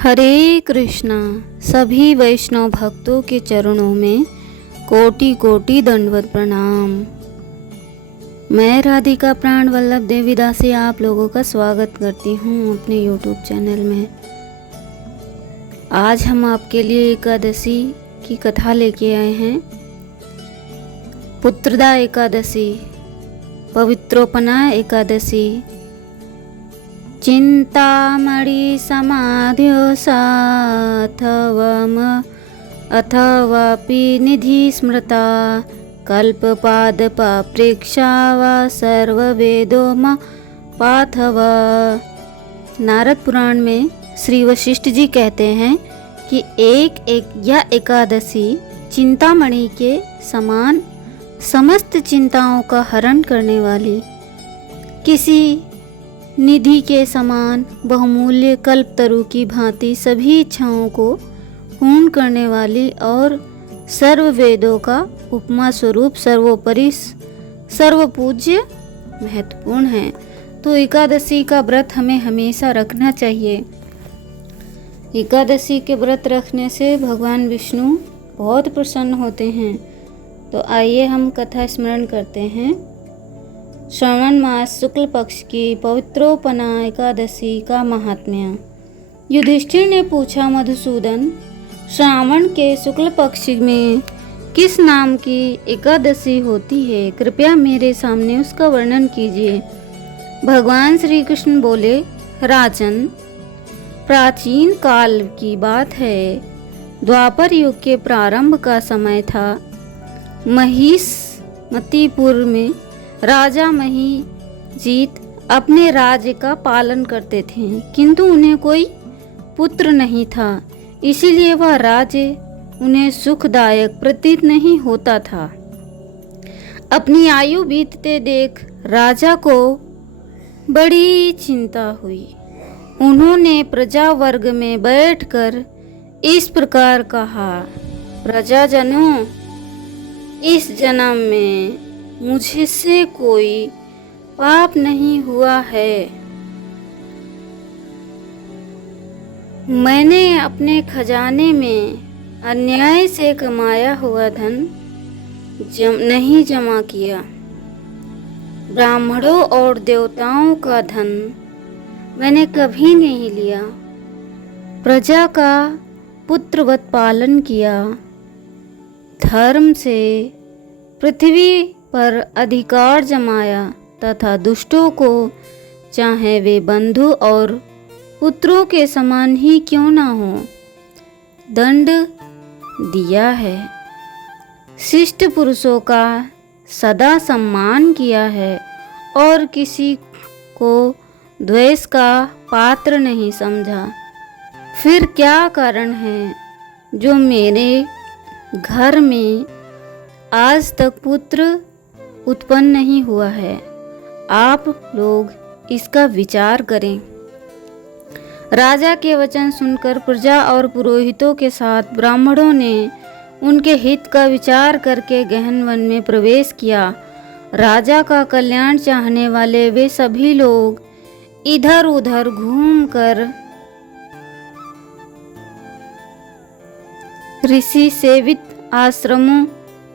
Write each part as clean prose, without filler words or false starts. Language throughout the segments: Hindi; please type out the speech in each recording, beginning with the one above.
हरे कृष्णा। सभी वैष्णव भक्तों के चरणों में कोटि कोटि दंडवत प्रणाम। मैं राधिका प्राण वल्लभ देवीदासी आप लोगों का स्वागत करती हूँ अपने YouTube चैनल में। आज हम आपके लिए एकादशी की कथा लेके आए हैं। पुत्रदा एकादशी, पवित्रोपना एकादशी, चिंतामणि समाध्यो साथवम अथवापि निधि स्मृता कल्पपादपाप्रेक्षा वा सर्ववेदो म पाथव। नारद पुराण में श्री वशिष्ठ जी कहते हैं कि यह एकादशी चिंतामणि के समान समस्त चिंताओं का हरण करने वाली, किसी निधि के समान बहुमूल्य कल्पतरु की भांति सभी इच्छाओं को पूर्ण करने वाली और सर्व वेदों का उपमा स्वरूप सर्वोपरि सर्वपूज्य महत्वपूर्ण है। तो एकादशी का व्रत हमें हमेशा रखना चाहिए। एकादशी के व्रत रखने से भगवान विष्णु बहुत प्रसन्न होते हैं। तो आइए हम कथा स्मरण करते हैं। श्रावण मास शुक्ल पक्ष की पवित्रोपना एकादशी का महात्म्य। युधिष्ठिर ने पूछा, मधुसूदन, श्रावण के शुक्ल पक्ष में किस नाम की एकादशी होती है? कृपया मेरे सामने उसका वर्णन कीजिए। भगवान श्री कृष्ण बोले, राजन, प्राचीन काल की बात है। द्वापर युग के प्रारंभ का समय था। महिष्मतीपुर में राजा महीजीत अपने राज्य का पालन करते थे, किंतु उन्हें कोई पुत्र नहीं था। इसीलिए वह राज्य उन्हें सुखदायक प्रतीत नहीं होता था। अपनी आयु बीतते देख राजा को बड़ी चिंता हुई। उन्होंने प्रजा वर्ग में बैठकर इस प्रकार कहा, प्रजाजनों, इस जन्म में मुझसे कोई पाप नहीं हुआ है। मैंने अपने खजाने में अन्याय से कमाया हुआ धन नहीं जमा किया। ब्राह्मणों और देवताओं का धन मैंने कभी नहीं लिया। प्रजा का पुत्रवत पालन किया। धर्म से पृथ्वी पर अधिकार जमाया तथा दुष्टों को, चाहे वे बंधु और पुत्रों के समान ही क्यों ना हो, दंड दिया है। शिष्ट पुरुषों का सदा सम्मान किया है और किसी को द्वेष का पात्र नहीं समझा। फिर क्या कारण है जो मेरे घर में आज तक पुत्र उत्पन्न नहीं हुआ है? आप लोग इसका विचार करें। राजा के वचन सुनकर प्रजा और पुरोहितों के साथ ब्राह्मणों ने उनके हित का विचार करके गहन वन में प्रवेश किया। राजा का कल्याण चाहने वाले वे सभी लोग इधर उधर घूमकर ऋषि सेवित आश्रमों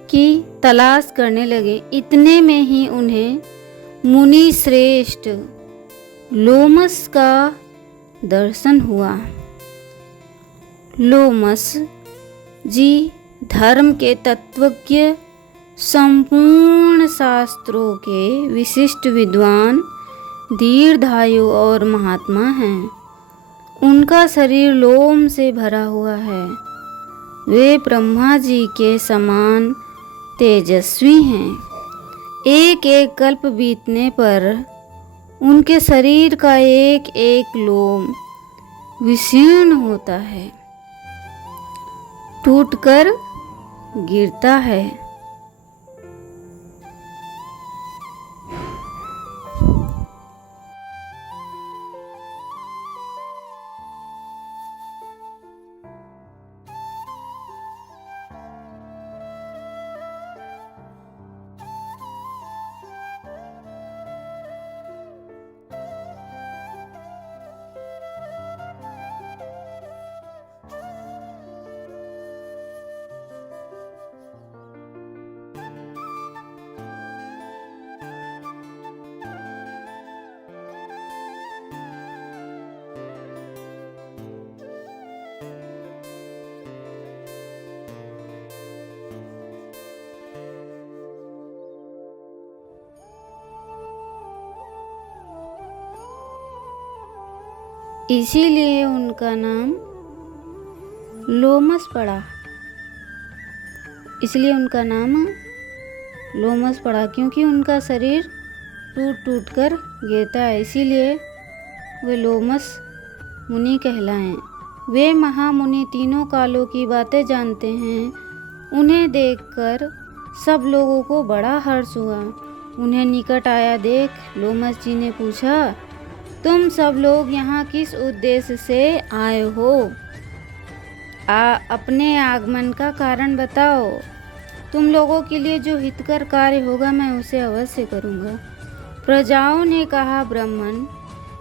की तलाश करने लगे। इतने में ही उन्हें मुनि श्रेष्ठ लोमस का दर्शन हुआ। लोमस जी धर्म के तत्वज्ञ, संपूर्ण शास्त्रों के विशिष्ट विद्वान, दीर्घायु और महात्मा हैं। उनका शरीर लोम से भरा हुआ है। वे ब्रह्मा जी के समान तेजस्वी हैं। एक एक कल्प बीतने पर उनके शरीर का एक एक लोम विशीर्ण होता है, टूटकर गिरता है। इसीलिए उनका नाम लोमस पड़ा। इसलिए उनका नाम लोमस पड़ा, क्योंकि उनका शरीर टूट टूट कर गिरता है, इसीलिए वे लोमस मुनि कहलाएं। वे महामुनि तीनों कालों की बातें जानते हैं। उन्हें देखकर सब लोगों को बड़ा हर्ष हुआ। उन्हें निकट आया देख लोमस जी ने पूछा, तुम सब लोग यहाँ किस उद्देश्य से आए हो? अपने आगमन का कारण बताओ। तुम लोगों के लिए जो हितकर कार्य होगा मैं उसे अवश्य करूँगा। प्रजाओं ने कहा, ब्राह्मण,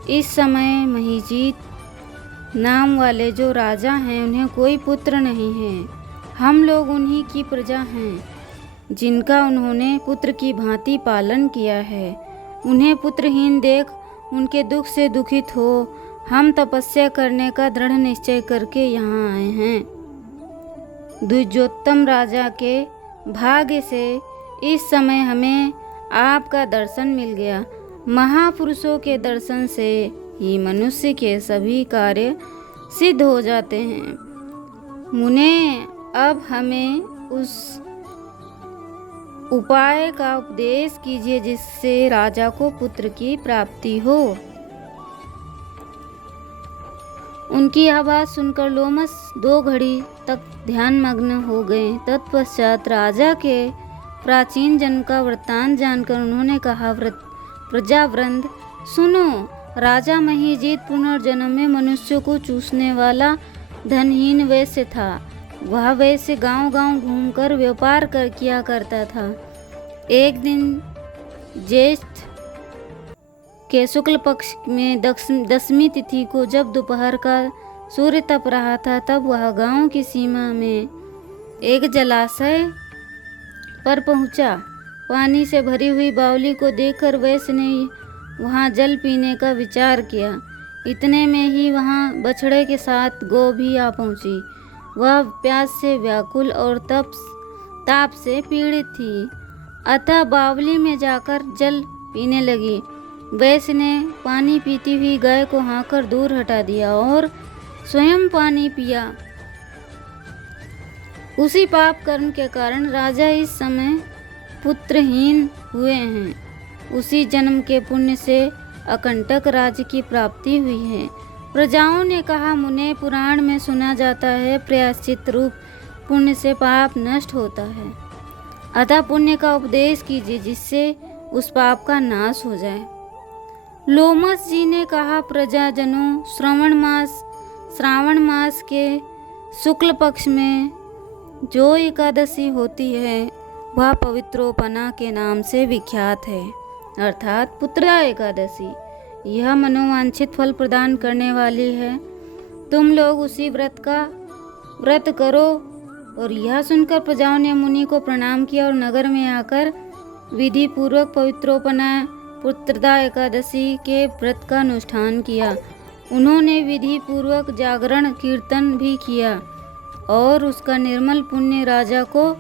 इस समय महीजीत नाम वाले जो राजा हैं उन्हें कोई पुत्र नहीं है। हम लोग उन्हीं की प्रजा हैं जिनका उन्होंने पुत्र की भांति पालन किया है। उन्हें पुत्रहीन देख उनके दुख से दुखित हो हम तपस्या करने का दृढ़ निश्चय करके यहाँ आए हैं। द्विजोत्तम राजा के भाग्य से इस समय हमें आपका दर्शन मिल गया। महापुरुषों के दर्शन से ही मनुष्य के सभी कार्य सिद्ध हो जाते हैं। मुने, अब हमें उस उपाय का उपदेश कीजिए जिससे राजा को पुत्र की प्राप्ति हो। उनकी आवाज़ सुनकर लोमस 2 घड़ी तक ध्यान मग्न हो गए। तत्पश्चात राजा के प्राचीन जन्म का वृत्तांत जानकर उन्होंने कहा, प्रजावृंद सुनो, राजा महीजीत पुनर्जन्म में मनुष्यों को चूसने वाला धनहीन वैश्य था। वह वैश्य गांव-गांव घूमकर व्यापार किया करता था। एक दिन ज्येष्ठ के शुक्ल पक्ष में 10वीं तिथि को जब दोपहर का सूर्य तप रहा था, तब वह गांव की सीमा में एक जलाशय पर पहुंचा। पानी से भरी हुई बावली को देखकर वैश्य ने वहां जल पीने का विचार किया। इतने में ही वहां बछड़े के साथ गौ भी आ पहुंची। वह प्यास से व्याकुल और ताप से पीड़ित थी, अतः बावली में जाकर जल पीने लगी। वैश्य ने पानी पीती हुई गाय को हाँककर दूर हटा दिया और स्वयं पानी पिया। उसी पाप कर्म के कारण राजा इस समय पुत्रहीन हुए हैं। उसी जन्म के पुण्य से अकंटक राज्य की प्राप्ति हुई है। प्रजाओं ने कहा, मुने, पुराण में सुना जाता है प्रायश्चित रूप पुण्य से पाप नष्ट होता है। अतः पुण्य का उपदेश कीजिए जिससे उस पाप का नाश हो जाए। लोमस जी ने कहा, प्रजाजनों, श्रावण मास के शुक्ल पक्ष में जो एकादशी होती है वह पवित्रोपना के नाम से विख्यात है, अर्थात पुत्रा एकादशी। यह मनोवांछित फल प्रदान करने वाली है। तुम लोग उसी व्रत करो। और यह सुनकर प्रजाओं ने मुनि को प्रणाम किया और नगर में आकर विधि पूर्वक पवित्रोपना पुत्रदा एकादशी के व्रत का अनुष्ठान किया। उन्होंने विधि पूर्वक जागरण कीर्तन भी किया और उसका निर्मल पुण्य राजा को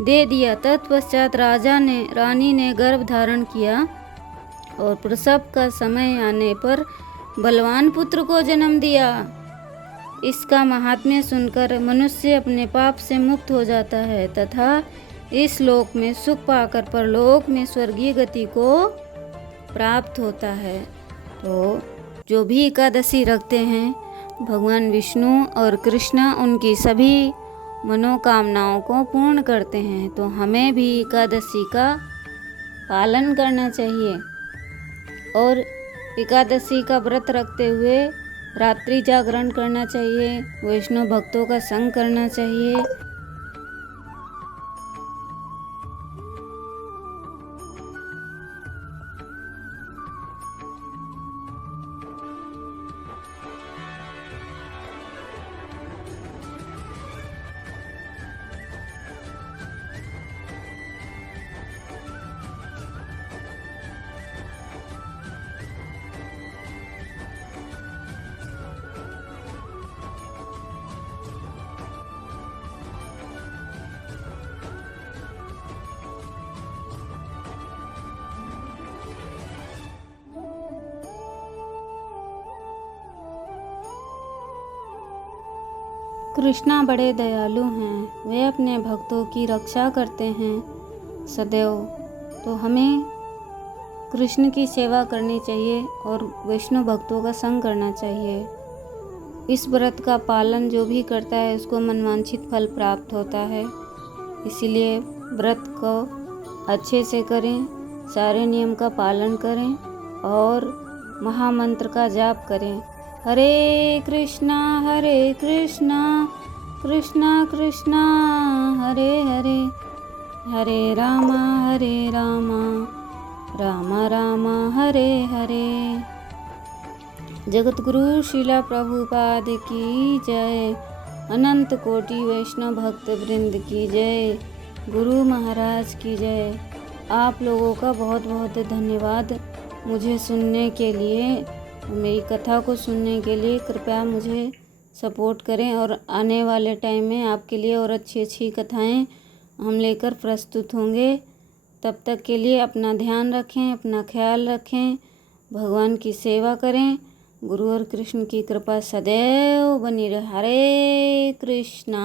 दे दिया। तत्पश्चात रानी ने गर्भ धारण किया और प्रसव का समय आने पर बलवान पुत्र को जन्म दिया। इसका महात्म्य सुनकर मनुष्य अपने पाप से मुक्त हो जाता है तथा इस लोक में सुख पाकर परलोक में स्वर्गीय गति को प्राप्त होता है। तो जो भी एकादशी रखते हैं, भगवान विष्णु और कृष्ण उनकी सभी मनोकामनाओं को पूर्ण करते हैं। तो हमें भी एकादशी का पालन करना चाहिए और एकादशी का व्रत रखते हुए रात्रि जागरण करना चाहिए, वैष्णव भक्तों का संग करना चाहिए। कृष्णा बड़े दयालु हैं, वे अपने भक्तों की रक्षा करते हैं सदैव। तो हमें कृष्ण की सेवा करनी चाहिए और वैष्णव भक्तों का संग करना चाहिए। इस व्रत का पालन जो भी करता है उसको मनवांछित फल प्राप्त होता है। इसीलिए व्रत को अच्छे से करें, सारे नियम का पालन करें और महामंत्र का जाप करें। हरे कृष्णा कृष्णा कृष्णा हरे हरे, हरे रामा राम राम हरे हरे। जगतगुरु श्रीला प्रभुपाद की जय। अनंत कोटि वैष्णव भक्त वृंद की जय। गुरु महाराज की जय। आप लोगों का बहुत बहुत धन्यवाद मुझे सुनने के लिए, मेरी कथा को सुनने के लिए। कृपया मुझे सपोर्ट करें और आने वाले टाइम में आपके लिए और अच्छी अच्छी कथाएं हम लेकर प्रस्तुत होंगे। तब तक के लिए अपना ध्यान रखें, अपना ख्याल रखें, भगवान की सेवा करें। गुरु और कृष्ण की कृपा सदैव बनी रहे। हरे कृष्णा।